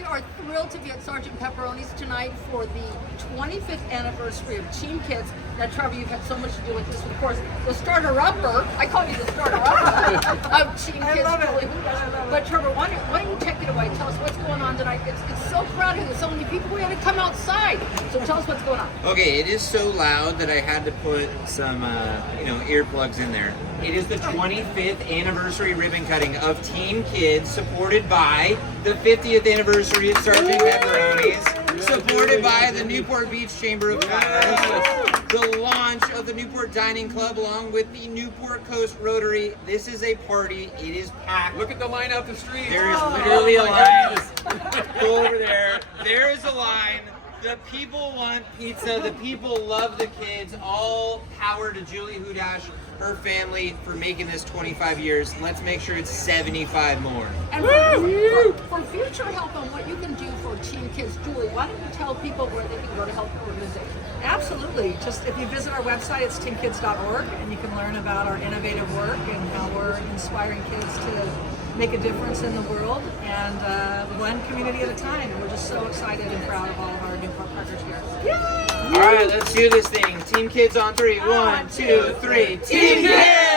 We are thrilled to be at Sergeant Pepperoni's tonight for the 25th anniversary of Team Kids. Now, Trevor, you've had so much to do with this. Of course, the starter-upper, I call you the starter-upper of Team Kids. But Trevor, why don't you take it away? Tell us what's going on tonight. It's so crowded. There's so many people. We had to come outside. So tell us what's going on. Okay, it is so loud that I had to put some, earplugs in there. It is the 25th anniversary ribbon cutting of Team Kids, supported by the 50th anniversary of Sergeant Pepperoni's, supported by the Newport Beach Chamber of Commerce, the launch of the Newport Dining Club along with the Newport Coast Rotary. This is a party. It is packed. Look at the line out the street. There is literally a line. Go over there. There is a line. The people want pizza. The people love the kids. All power to Julie Hudash, her family, for making this 25 years. Let's make sure it's 75 more. And for future help on what you can do for Team Kids, Julie, why don't you tell people where they can go to help the organization? Absolutely. Just if you visit our website, it's teamkids.org, and you can learn about our innovative work and how we're inspiring kids to make a difference in the world, and one community at a time. And we're just so excited and proud of all of our Newport partners here. Yay! All right, let's do this thing. Team Kids on three. 1, 2, 3. Team Kids!